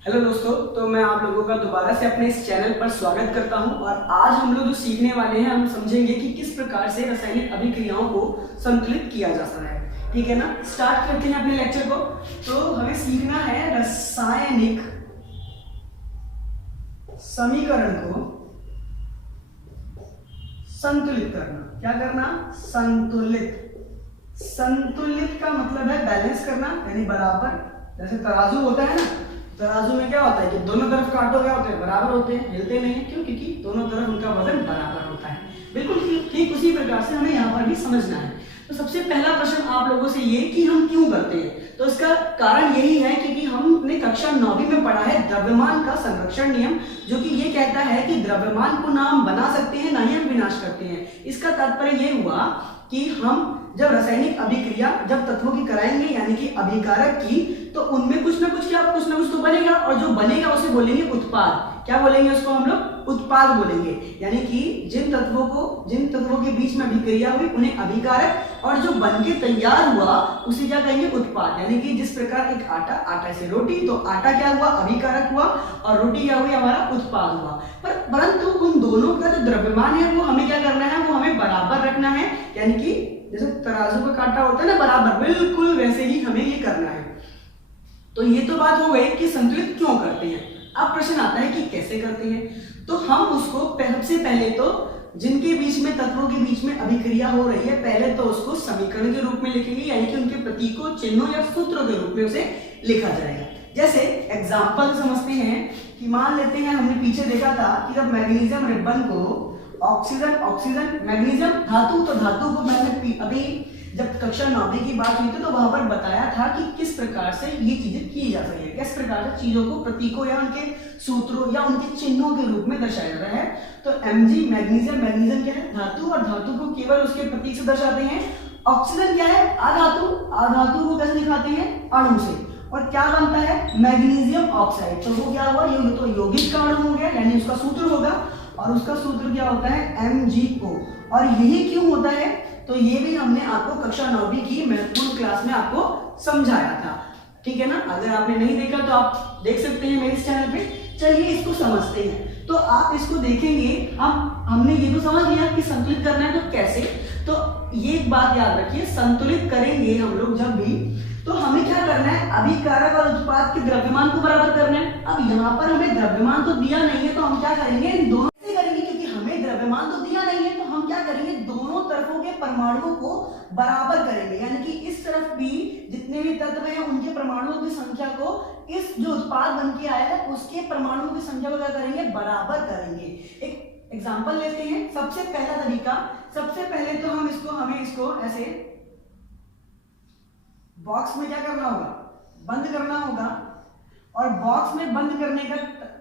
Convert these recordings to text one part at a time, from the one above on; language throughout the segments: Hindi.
हेलो दोस्तों, तो मैं आप लोगों का दोबारा से अपने इस चैनल पर स्वागत करता हूं। और आज हम लोग जो सीखने वाले हैं, हम समझेंगे कि किस प्रकार से रासायनिक अभिक्रियाओं को संतुलित किया जा सकता है। ठीक है ना, स्टार्ट करते हैं अपने लेक्चर को। तो हमें सीखना है रासायनिक समीकरण को संतुलित करना। क्या करना? संतुलित। संतुलित का मतलब है बैलेंस करना, यानी बराबर। जैसे तराजू होता है ना, तराजू में क्या होता है कि दोनों तरफ कांटो क्या होते हैं, बराबर होते हैं, हिलते नहीं है। क्यों? क्योंकि दोनों तरफ उनका वजन बराबर होता है। बिल्कुल ठीक उसी प्रकार से हमें यहाँ पर भी समझना है। तो सबसे पहला प्रश्न आप लोगों से ये कि हम क्यों करते हैं, तो इसका कारण यही है क्योंकि हमने कक्षा 9वीं में पढ़ा है द्रव्यमान का संरक्षण नियम, जो कि ये कहता है कि द्रव्यमान को ना हम बना सकते हैं ना ही हम विनाश करते हैं। इसका तात्पर्य ये हुआ कि हम जब रासायनिक अभिक्रिया जब तत्वों की कराएंगे, यानी कि अभिकारक की, तो उनमें कुछ ना कुछ तो बनेगा, और जो बनेगा उसे बोलेंगे उत्पाद। क्या बोलेंगे उसको? हम लोग उत्पाद बोलेंगे। यानी कि जिन तत्वों के बीच में अभिक्रिया हुई उन्हें अभिकारक, और जो बनके तैयार हुआ उसे क्या कहेंगे? उत्पाद। यानी कि जिस प्रकार एक आटा से रोटी, तो आटा क्या हुआ? अभिकारक हुआ, और रोटी क्या हुई? हमारा उत्पाद हुआ। परंतु उन दोनों का जो द्रव्यमान है वो हमें क्या करना है? वो हमें बराबर रखना है। यानी कि जैसे तराजू का कांटा होता है ना बराबर, बिल्कुल वैसे ही हमें ये करना है। तो ये तो बात हो गई कि संतुलित क्यों करते हैं। अब प्रश्न आता है कि कैसे करते हैं। तो हम उसको सबसे पहले तो जिनके बीच में तत्वों के बीच में अभिक्रिया हो रही है, पहले तो उसको समीकरण के रूप में लिखेंगे, यानी कि उनके प्रतीकों, चिन्हों या सूत्रों के रूप में उसे लिखा जाएगा। जैसे एग्जाम्पल समझते हैं कि मान लेते हैं, हमने पीछे देखा था कि जब मैग्नीशियम रिबन को ऑक्सीजन मैग्नीशियम धातु, तो धातु को मैंने अभी जब कक्षा 9वीं की बात हुई थी तो वहां पर बताया था कि किस प्रकार से ये चीजें की जा सकती है, किस प्रकार से चीजों को प्रतीकों या उनके सूत्रों या उनके चिन्हों के रूप में दर्शाया जाता है। तो Mg मैग्नीशियम क्या है? धातु, और धातु को केवल उसके प्रतीक से दर्शाते हैं। ऑक्सीजन क्या है? अधातु को कैसे दिखाते हैं? अणु से। और क्या बनता है? Magnesium oxide. तो वो क्या हुआ? ये तो यौगिक का अणु हो गया, यानी उसका सूत्र होगा, और उसका सूत्र क्या होता है? MgO। और यही क्यों होता है, तो ये भी हमने आपको कक्षा 9वीं की महत्वपूर्ण क्लास में आपको समझाया था। ठीक है ना, अगर आपने नहीं देखा तो आप देख सकते हैं मेरे इस चैनल पे। चलिए इसको समझते हैं। तो आप इसको देखेंगे, हमने ये तो समझ लिया कि संतुलित करना है, तो कैसे। तो ये एक बात याद रखिए, संतुलित करेंगे हम लोग जब भी, तो हमें क्या करना है? अभिकारक और उत्पाद के द्रव्यमान को बराबर करना है। अब यहाँ पर हमें द्रव्यमान तो दिया नहीं है, तो हम क्या करेंगे? इन दोनों से करेंगे, क्योंकि हमें द्रव्यमान तो दिया नहीं है, तो हम क्या करेंगे? दोनों तरफों के परमाणुओं को बराबर करेंगे। यानी कि इस तरफ भी जितने भी तत्व हैं उनके परमाणुओं की संख्या को, इस जो उत्पाद बन के आया है उसके परमाणुओं की संख्या को क्या करेंगे? बराबर करेंगे। एक एग्जाम्पल लेते हैं। सबसे पहला तरीका, सबसे पहले तो हमें इसको ऐसे बॉक्स में क्या करना होगा? बंद करना होगा। और बॉक्स में बंद करने का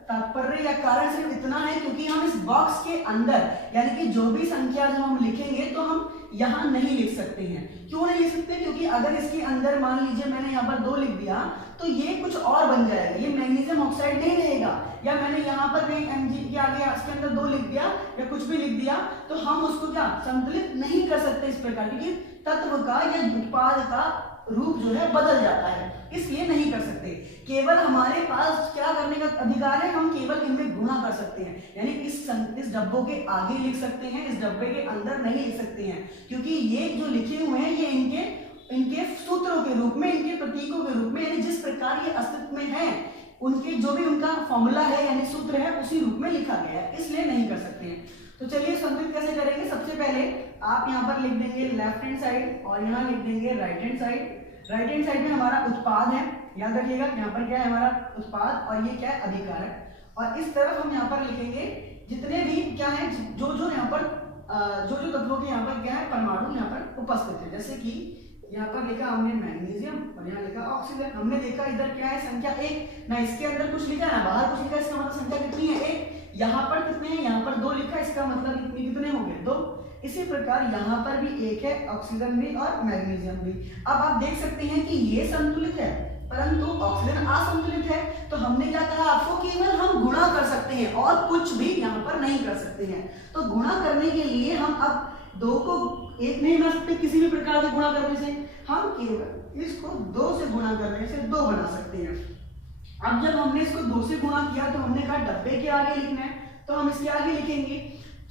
तात्पर्य या कारण सिर्फ इतना है क्योंकि हम इस बॉक्स के अंदर, यानी कि जो भी संख्या जब हम लिखेंगे तो हम यहां नहीं लिख सकते हैं। क्यों नहीं लिख सकते? क्योंकि अगर इसके अंदर मान लीजिए मैंने यहाँ पर 2 लिख दिया, तो ये कुछ और बन जाएगा, ये मैग्नीशियम ऑक्साइड नहीं रहेगा। या मैंने यहाँ पर कहीं Mg के आगे इसके अंदर 2 लिख दिया या कुछ भी लिख दिया, तो हम उसको क्या संतुलित नहीं कर सकते इस प्रकार, क्योंकि तत्व का या उत्पाद का रूप जो है बदल जाता है, इसलिए नहीं कर सकते। केवल हमारे पास क्या करने का अधिकार है? हम केवल इनमें गुणा कर सकते हैं, यानी इस डब्बों के आगे लिख सकते हैं, इस डब्बे के अंदर नहीं लिख सकते हैं, क्योंकि ये जो लिखे हुए हैं ये इनके सूत्रों के रूप में, इनके प्रतीकों के रूप में, यानी जिस प्रकार ये अस्तित्व में है, उनके जो भी उनका फॉर्मूला है यानी सूत्र है उसी रूप में लिखा गया है, इसलिए नहीं कर सकते हैं। तो चलिए संतुलित कैसे करेंगे। सबसे पहले आप यहाँ पर लिख देंगे लेफ्ट हैंड साइड, और यहाँ लिख देंगे right hand side. Right hand side में हमारा उत्पाद है, याद रखिएगा यहाँ पर क्या है? हमारा उत्पाद, और ये क्या है? अभिकारक। और इस तरफ हम यहाँ पर लिखेंगे जितने भी क्या है, जो यहाँ पर जो तत्वों के यहाँ पर क्या है? परमाणु यहाँ पर उपस्थित है। जैसे कि यहाँ पर लिखा हमने मैग्नीशियम, और यहाँ लिखा ऑक्सीजन। हमने देखा इधर क्या है? संख्या 1, ना इसके अंदर कुछ लिखा ना बाहर कुछ लिखा, इसका मतलब संख्या कितनी है? 1। यहाँ पर कितने हैं? यहाँ पर 2 लिखा, इसका मतलब कितने हो गए? 2। इसी प्रकार यहाँ पर भी 1 है, ऑक्सीजन भी और मैग्नीशियम भी। अब आप देख सकते हैं कि ये संतुलित है, परंतु ऑक्सीजन असंतुलित है। तो हमने क्या कहा आपको? केवल हम गुणा कर सकते हैं और कुछ भी यहाँ पर नहीं कर सकते हैं। तो गुणा करने के लिए हम अब 2 को 1 नहीं बना सकते किसी भी प्रकार से गुणा करने से, हम केवल इसको 2 से गुणा करने से 2 बना सकते हैं। अब जब हमने इसको 2 से गुणा किया तो हमने कहा डब्बे के आगे लिखना है, तो हम इसके आगे लिखेंगे।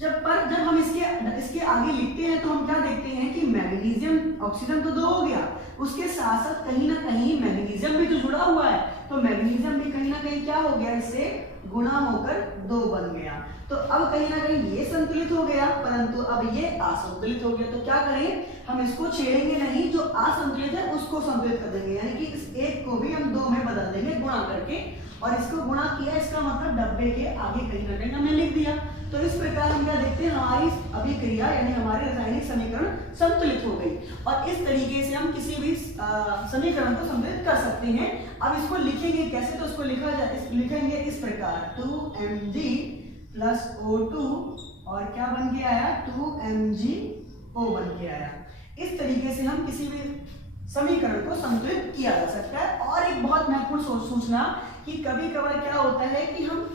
जब हम इसके आगे लिखते हैं तो हम क्या देखते हैं कि मैग्नीशियम ऑक्सीजन तो 2 हो गया, उसके साथ साथ कहीं ना कहीं मैग्नीशियम भी तो जुड़ा हुआ है, तो मैग्नीशियम भी कहीं ना कहीं क्या हो गया, इससे गुणा होकर 2 बन गया। तो अब कहीं ना कहीं ये संतुलित हो गया, परंतु अब ये असंतुलित हो गया। तो क्या करें, हम इसको छेड़ेंगे नहीं, जो असंतुलित है उसको संतुलित कर देंगे, यानी कि इस एक को भी हम 2 में बदल देंगे गुणा करके, और इसको गुणा किया, इसका मतलब डब्बे के आगे कहीं ना कहीं हमने लिख दिया। तो इस प्रकार हम क्या देखते हैं, हमारी अभिक्रिया यानी हमारे रासायनिक समीकरण संतुलित हो गई, और इस तरीके से हम किसी भी समीकरण को संतुलित कर सकते हैं। अब इसको लिखेंगे कैसे, तो इसको लिखेंगे इस प्रकार 2Mg प्लस O2 और क्या बन के आया 2MgO बन के आया। इस तरीके से हम किसी भी समीकरण को संतुलित किया जा सकता है। और एक बहुत महत्वपूर्ण सूचना कि कभी कभार क्या होता है कि हम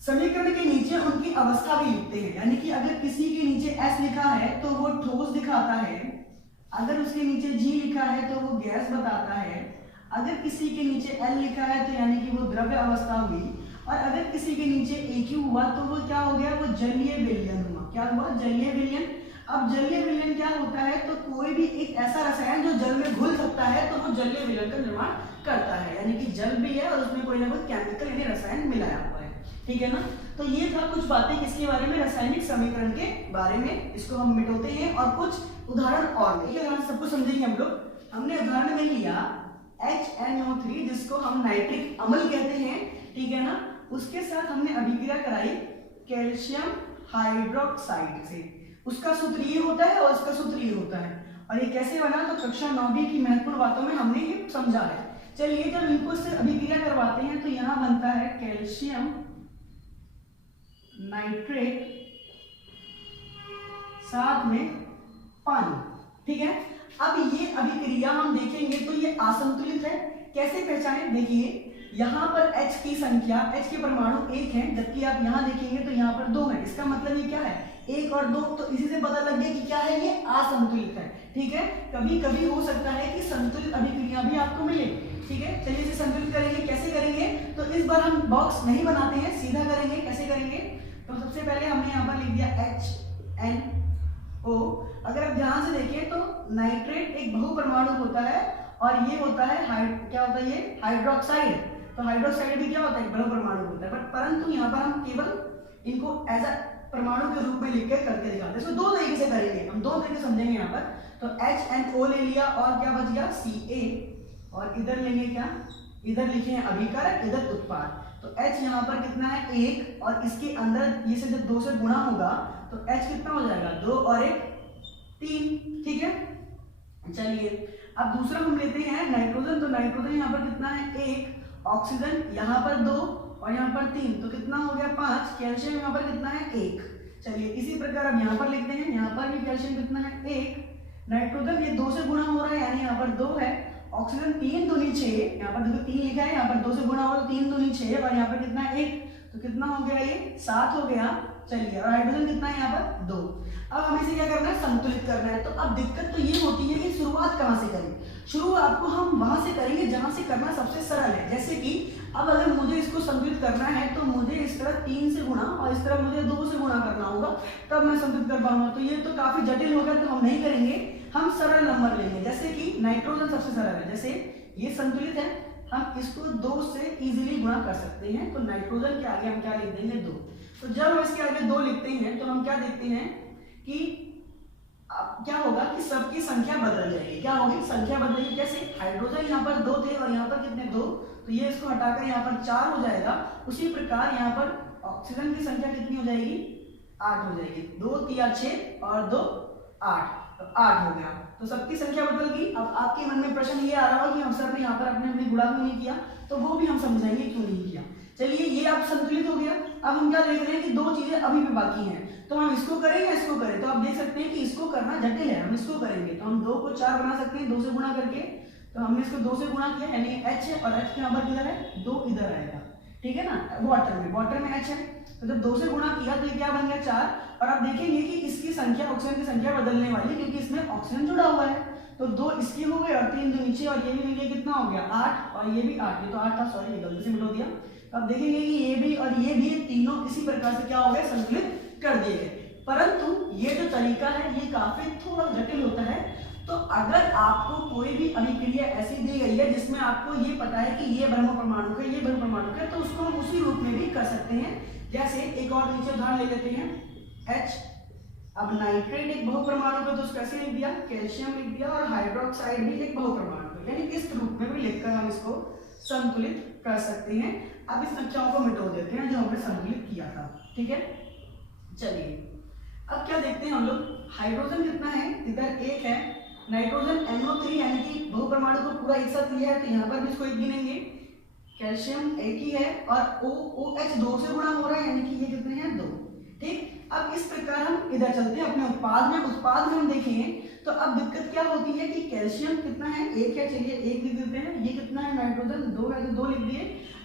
समीकरण के नीचे उनकी अवस्था भी लिखते हैं, यानी कि अगर किसी के नीचे S लिखा है तो वो ठोस दिखाता है, अगर उसके नीचे G लिखा है तो वो गैस बताता है, अगर किसी के नीचे L लिखा है तो यानी कि वो द्रव्य अवस्था हुई, और अगर किसी के नीचे AQ हुआ तो वो क्या हो गया, वो जलीय विलयन हुआ। क्या हुआ, जलीय विलयन। अब जलीय विलयन क्या होता है, तो कोई भी एक ऐसा रसायन जो जल में घुल सकता है तो वो जलीय विलयन का निर्माण करता है, यानी कि जल भी है और उसमें कोई ना कोई केमिकल यानी रसायन मिलाया हुआ है, ठीक है ना। तो ये था कुछ बातें किसके बारे में, रासायनिक समीकरण के बारे में। इसको हम मिटाते हैं और कुछ उदाहरण और लेंगे, सब कुछ समझेंगे हम लोग। हमने उदाहरण में लिया HNO3 जिसको हम नाइट्रिक अम्ल कहते हैं, ठीक है ना। उसके साथ हमने अभिक्रिया कराई कैल्शियम हाइड्रोक्साइड से, उसका सूत्र ये होता है और उसका सूत्र ये होता है। और ये कैसे बना, तो कक्षा 9वीं की महत्वपूर्ण बातों में हमने ये समझा है। चलिए जब इनको से अभिक्रिया करवाते हैं तो यहाँ बनता है कैल्शियम नाइट्रेट साथ में पानी, ठीक है। अब ये अभिक्रिया हम देखेंगे तो ये असंतुलित है। कैसे पहचाने, देखिए यहाँ पर H की संख्या, H के परमाणु 1 है, जबकि आप यहाँ देखेंगे तो यहाँ पर 2 है। इसका मतलब ये क्या है, 1 और 2, तो इसी से पता लग गया कि क्या है, ये असंतुलित है, ठीक है। कभी कभी हो सकता है कि संतुलित अभिक्रिया भी आपको मिले, ठीक है। चलिए इसे संतुलित करेंगे, कैसे करेंगे, तो इस बार हम बॉक्स नहीं बनाते हैं, सीधा करेंगे। कैसे करेंगे, तो सबसे पहले हमने यहाँ पर लिख दिया HNO। अगर आप ध्यान से देखें तो नाइट्रेट एक बहुपरमाणु होता है और ये होता है क्या होता है, ये हाइड्रोक्साइड। तो हाइड्रोक्साइड भी क्या होता है, बहुपरमाणु होता है, परंतु यहाँ पर हम केवल इनको एज अ परमाणु के रूप में लिख के करके दिखाते हैं। इसको 2 तरीके से करेंगे, हम 2 तरीके समझेंगे यहाँ पर। तो HNO ले लिया और क्या बच गया Ca, और इधर लेंगे क्या, इधर लिखे हैं अभिकारक, इधर उत्पाद। तो H यहाँ पर कितना है 1, और इसके अंदर ये से जब 2 से गुणा होगा तो H कितना हो जाएगा 2 और 1 3, ठीक है। चलिए अब दूसरा हम लेते हैं नाइट्रोजन। तो नाइट्रोजन यहाँ पर कितना है 1, ऑक्सीजन यहाँ पर 2 और यहाँ पर 3, तो कितना हो गया 5। कैल्शियम यहाँ पर कितना है 1। चलिए इसी प्रकार अब यहाँ पर लिखते हैं, यहाँ पर भी कैल्शियम कितना है 1। नाइट्रोजन ये 2 से गुणा हो रहा है यानी यहाँ पर 2 है। ऑक्सीजन 3 दूनी 6, यहाँ पर देखो 3 लिखा है, यहाँ पर 2 से गुणा हो रहा है 3 दूनी 6, और यहाँ पर कितना है 1, तो कितना हो गया ये 7 हो गया। चलिए और हाइड्रोजन कितना है यहाँ पर 2। अब हमें इसे क्या करना है, संतुलित करना है। तो अब दिक्कत तो ये होती है कि शुरुआत कहाँ से करें। शुरू आपको हम वहां से करेंगे जहां से करना सबसे सरल है। जैसे कि अब अगर मुझे इसको संतुलित करना है तो मुझे इस तरह 3 से गुणा और इस तरह मुझे 2 से गुणा करना होगा, तब मैं संतुलित कर पाऊंगा। तो ये तो काफी जटिल होगा, तो हम नहीं करेंगे, हम सरल नंबर लेंगे। जैसे कि नाइट्रोजन सबसे सरल है, जैसे ये संतुलित है, हम इसको 2 से इजीली गुणा कर सकते हैं। तो नाइट्रोजन के आगे हम क्या लिख देंगे 2। तो जब हम इसके आगे 2 लिखते हैं तो हम क्या देखते हैं कि क्या होगा कि सबकी संख्या बदल जाएगी। क्या होगी, संख्या बदलेगी। कैसे, हाइड्रोजन यहाँ पर 2 थे और यहाँ पर कितने 2, तो ये इसको हटाकर यहाँ पर 4 हो जाएगा। उसी प्रकार यहाँ पर ऑक्सीजन की संख्या कितनी हो जाएगी 8 हो जाएगी। 2 3 6 और 2 8, तो 8 हो गया। तो सबकी संख्या बदल गई। अब आपके मन में प्रश्न ये आ रहा होगा कि हम सर ने यहाँ पर अपने गुणा क्यों नहीं किया, तो वो भी हम समझाएंगे क्यों नहीं किया। चलिए ये आप संतुलित हो गया। अब हम क्या देख रहे हैं कि 2 चीजें अभी भी बाकी हैं, तो हम इसको करें या इसको करें। तो आप देख सकते हैं कि इसको करना जटिल है, हम इसको करेंगे तो हम 2 को 4 बना सकते हैं 2 से गुणा करके। तो हमने इसको 2 से गुणा किया यानी H है और H के नंबर किधर है 2 इधर आएगा, ठीक है ना। वाटर में H है, तो जब 2 से गुणा किया तो ये क्या बन गया 4। और आप देखेंगे कि इसकी संख्या ऑक्सीजन की संख्या बदलने वाली, क्योंकि इसमें ऑक्सीजन जुड़ा हुआ है। तो 2 इसके हो गए और 3 जो नीचे और ये भी मिल गया, कितना हो गया 8 और ये भी 8, ये तो 8 था, सॉरी ये गलती से मिटा दिया। अब देखेंगे कि ये भी और ये भी तीनों इसी प्रकार से क्या हो गए, संतुलित कर दिए गए। परंतु ये जो तरीका है ये काफी थोड़ा जटिल होता है। तो अगर आपको कोई भी अभिक्रिया ऐसी दी गई है जिसमें आपको ये पता है कि ये ब्रह्म परमाणु है, ये ब्रह्म परमाणु है, तो उसको हम उसी रूप में भी कर सकते हैं। जैसे एक और नीचे उदाहरण ले लेते हैं, H। अब नाइट्रेट एक बहुपरमाणु का, तो उसको कैसे लिख दिया, कैल्शियम लिख दिया, और हाइड्रोक्साइड भी एक बहुपरमाणु का, यानी इस रूप में भी लिखकर हम इसको संतुलित कर सकते हैं। अब इस संख्याओं को मिटा देते हैं जो हमने संतुलित किया था, ठीक है। चलिए अब क्या देखते हैं हम लोग, हाइड्रोजन कितना है, इधर 1 है, नाइट्रोजन NO3 यानी कि बहुपरमाणु को पूरा एक साथ लिया है, तो यहाँ पर भी इसको 1 गिनेंगे। कैल्शियम 1 ही है और OH 2 से गुणा हो रहा है, यानी कि ये कितने हैं 2, ठीक। अब इस प्रकार हम इधर चलते हैं अपने उत्पाद में हम देखेंगे तो अब दिक्कत क्या होती है कि कैल्शियम कितना है, 1 है, चलिए 1 लिख देते हैं। ये कितना है, नाइट्रोजन 2 है, तो 2 लिख दिए।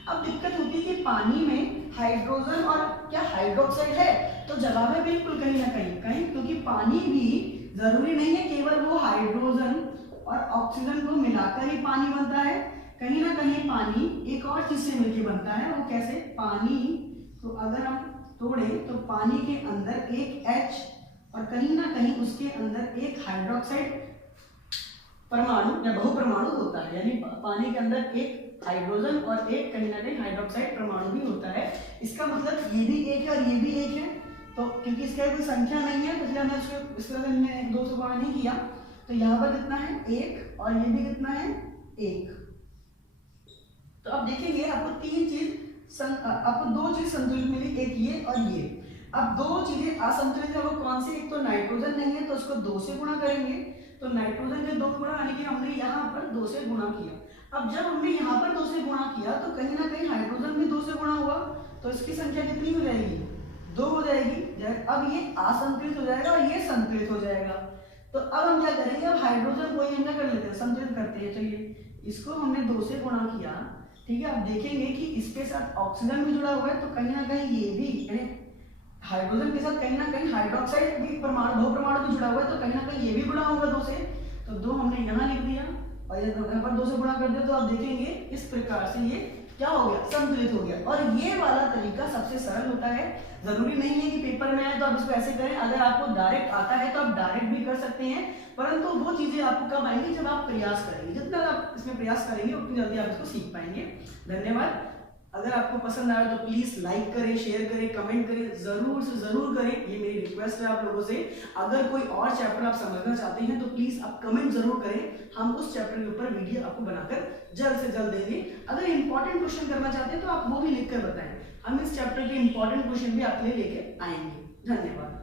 अब दिक्कत होती है कि पानी में हाइड्रोजन और क्या हाइड्रोक्साइड है, तो जगह है बिल्कुल कहीं ना कहीं, क्योंकि पानी भी जरूरी नहीं है केवल वो हाइड्रोजन और ऑक्सीजन को मिलाकर ही पानी बनता है, कहीं ना कहीं पानी एक और चीज से मिलकर बनता है। वो कैसे, पानी को अगर हम तोड़े तो पानी के अंदर एक H और कहीं ना कहीं उसके अंदर एक हाइड्रोक्साइड परमाणु या बहुपरमाणु होता है, यानी पानी के अंदर एक हाइड्रोजन और एक कहीं ना कहीं हाइड्रोक्साइड परमाणु भी होता है। इसका मतलब ये भी 1 है और ये भी 1 है, तो क्योंकि इसका कोई संख्या नहीं है तो इसलिए हमने उसको इस तरह से हमने 2 से गुणा नहीं किया, तो यहाँ पर कितना है 1 और ये भी कितना है 1। तो अब देखेंगे आपको 2 चीज संतुलित मिली, एक ये और ये। अब 2 चीजें असंतुलित है, वो कौन सी, एक तो नाइट्रोजन नहीं है तो उसको 2 से गुणा करेंगे, तो नाइट्रोजन के 2 गुणा यानी कि हमने यहाँ पर 2 से गुणा किया। अब जब हमने यहाँ पर 2 से गुणा किया तो कहीं ना कहीं हाइड्रोजन भी 2 से गुणा हुआ, तो इसकी संख्या कितनी हो जाएगी, 2 हो जाएगी। अब ये असंतुलित हो जाएगा और ये संतुलित हो जाएगा। तो अब हम क्या करेंगे, अब हाइड्रोजन को ही हम क्या कर लेते हैं, संतुलित करते हैं। चलिए इसको हमने 2 से गुणा किया, ठीक है। अब देखेंगे कि इसके साथ ऑक्सीजन भी जुड़ा हुआ है, तो कहीं ना कहीं ये भी, यानी हाइड्रोजन के साथ कहीं ना कहीं हाइड्रोक्साइड भी बहुपरमाणु भी जुड़ा हुआ है, तो कहीं ना कहीं ये भी गुणा होगा 2 से, तो 2 हमने यहाँ लिख दिया और यहाँ पर 2 से गुणा कर दिया। तो आप देखेंगे इस प्रकार से ये क्या हो गया, संतुलित हो गया। और ये वाला तरीका सबसे सरल होता है, जरूरी नहीं है कि पेपर में आए तो आप इसको ऐसे करें। अगर आपको डायरेक्ट आता है तो आप डायरेक्ट भी कर सकते हैं, परंतु वो चीजें आपको कब आएंगी, जब आप प्रयास करेंगे। जितना आप इसमें प्रयास करेंगे उतनी जल्दी आप इसको सीख पाएंगे। धन्यवाद। अगर आपको पसंद आया तो प्लीज लाइक करें, शेयर करें, कमेंट करें, जरूर से जरूर करें, ये मेरी रिक्वेस्ट है आप लोगों से। अगर कोई और चैप्टर आप समझना चाहते हैं तो प्लीज आप कमेंट जरूर करें, हम उस चैप्टर के ऊपर वीडियो आपको बनाकर जल्द से जल्द देंगे। अगर इंपॉर्टेंट क्वेश्चन करना चाहते हैं तो आप वो भी लिखकर बताएं, हम इस चैप्टर के इंपॉर्टेंट क्वेश्चन भी आपके लिए लेके आएंगे। धन्यवाद।